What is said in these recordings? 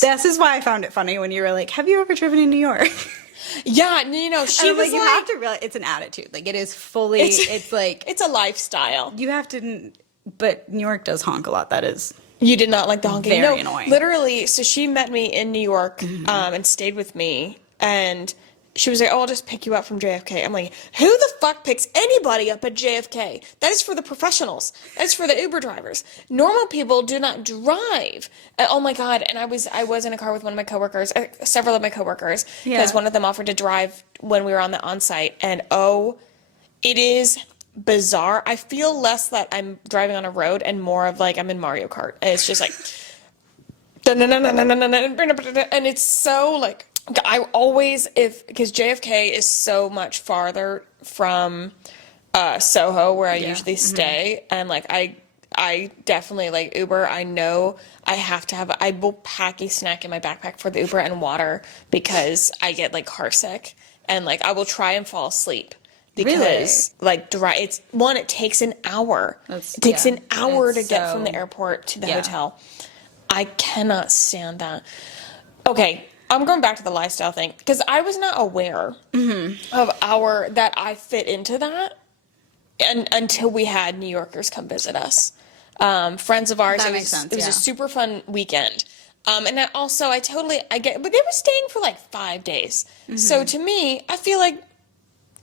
This is why I found it funny when you were like, have you ever driven in New York? Yeah, you know, she was like, you have to realize it's an attitude. Like, it is fully, it's like, it's a lifestyle. you have to, but New York does honk a lot. That is. You did not like the honking. Very annoying. Literally, so she met me in New York and stayed with me, and she was like, oh, I'll just pick you up from JFK. I'm like, who the fuck picks anybody up at JFK? That is for the professionals. That's for the Uber drivers. Normal people do not drive. Oh my God. And I was in a car with one of my coworkers, several of my coworkers, because one of them offered to drive when we were on the on-site. And it is bizarre. I feel less that I'm driving on a road and more of like I'm in Mario Kart. And it's just like, and it's so like, I always, because JFK is so much farther from Soho, where I usually stay, and like I definitely like Uber. I know I will pack a snack in my backpack for the Uber and water because I get like car sick, and like I will try and fall asleep because like it takes an hour. It takes an hour to get from the airport to the hotel. I cannot stand that. Okay. I'm going back to the lifestyle thing because I was not aware of that I fit into that until we had New Yorkers come visit us. Friends of ours. It was a super fun weekend. And I get, but they were staying for like 5 days. So to me, I feel like,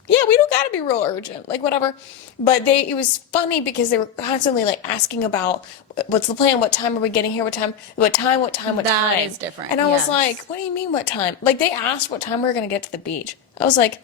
yeah, we don't got to be real urgent, like whatever. But it was funny because they were constantly like asking about what's the plan, what time are we getting here, what time. That is different. And I was like, what do you mean what time? Like they asked what time we were going to get to the beach. I was like,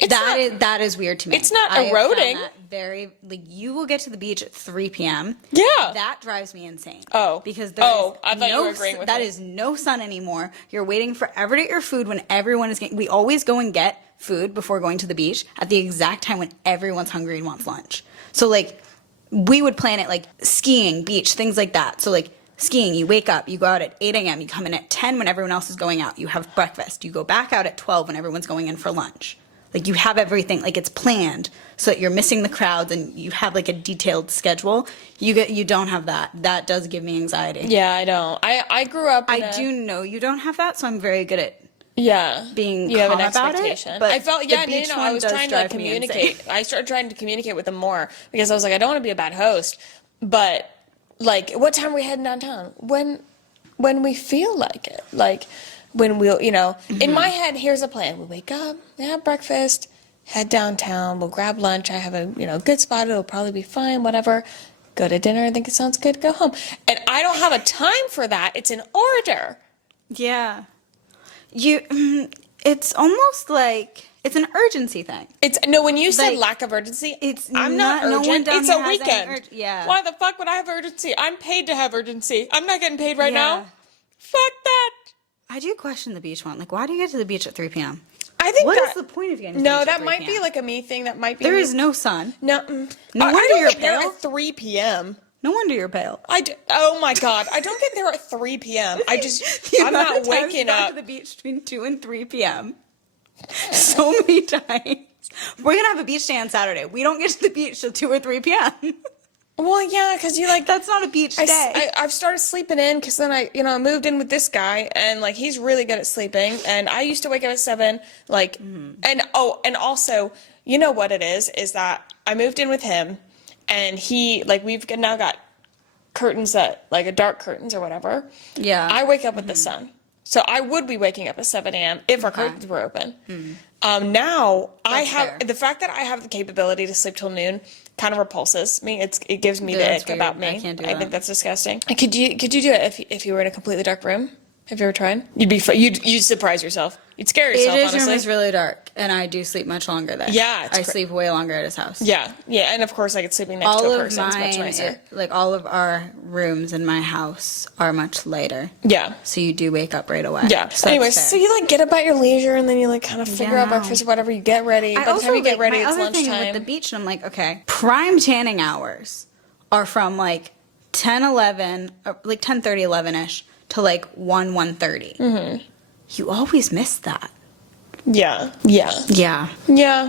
that is weird to me. It's not eroding. Very like you will get to the beach at 3 p.m. Yeah. That drives me insane. Oh. Because I thought you were agreeing with that me. is no sun anymore. You're waiting forever to get your food when everyone is getting. We always go and get food before going to the beach at the exact time when everyone's hungry and wants lunch. So like we would plan it like skiing, beach, things like that. So like skiing, you wake up, you go out at 8 a.m., you come in at 10 when everyone else is going out, you have breakfast, you go back out at 12 when everyone's going in for lunch. Like you have everything, like it's planned so that you're missing the crowds and you have like a detailed schedule. You don't have that. That does give me anxiety. Yeah, I don't. I grew up I do know you don't have that, so I'm very good at being you have an calm expectation. About it, but I felt I was trying to like communicate. I started trying to communicate with them more because I was like, I don't want to be a bad host, but like, what time are we heading downtown? When we feel like it, like when we'll, in my head, here's a plan. We wake up, we have breakfast, head downtown, we'll grab lunch. I have a good spot. It'll probably be fine. Whatever. Go to dinner. I think it sounds good. Go home. And I don't have a time for that. It's an order. Yeah. It's almost like it's an urgency thing. When you said lack of urgency, I'm not urgent. No one down it's here a weekend. Why the fuck would I have urgency? I'm paid to have urgency. I'm not getting paid right now. Fuck that. I do question the beach one. Like, why do you get to the beach at 3 p.m.? I think what is the point of getting to the beach at 3 that might be like a me thing. That might be. There is no sun. No. No wonder I don't you're get there pale. at 3 p.m. No wonder you're pale. Oh my God. I don't get there at 3 p.m. I'm not waking up. To the beach between 2 and 3 p.m. So many times. We're going to have a beach day on Saturday. We don't get to the beach till 2 or 3 p.m. Well, yeah, because that's not a beach day. I've started sleeping in because then I moved in with this guy and like he's really good at sleeping and I used to wake up at 7 and also you know what it is that I moved in with him and he we've now got curtains that like a dark curtains or whatever. Yeah. I wake up with the sun. So I would be waking up at 7 a.m. if our curtains were open. Now that's fair. The fact that I have the capability to sleep till noon kind of repulses me. It gives me the ick about me. I think that's disgusting. Could you do it if you were in a completely dark room? Have you ever tried? You'd surprise yourself. You'd scare yourself, honestly. Room is really dark, and I do sleep much longer there. Yeah. I sleep way longer at his house. Yeah, and of course, like, sleeping next to a person is much nicer. All of our rooms in my house are much lighter. Yeah. So you do wake up right away. Yeah. So anyways, so you, get up at your leisure, and then you, kind of figure out breakfast or whatever. You get ready. By the time you get ready, it's lunchtime. My other thing with the beach, and I'm like, okay, prime tanning hours are from, 10, 11, 10:30, 11-ish, to 1:30. You always miss that. Yeah. Yeah. Yeah. Yeah.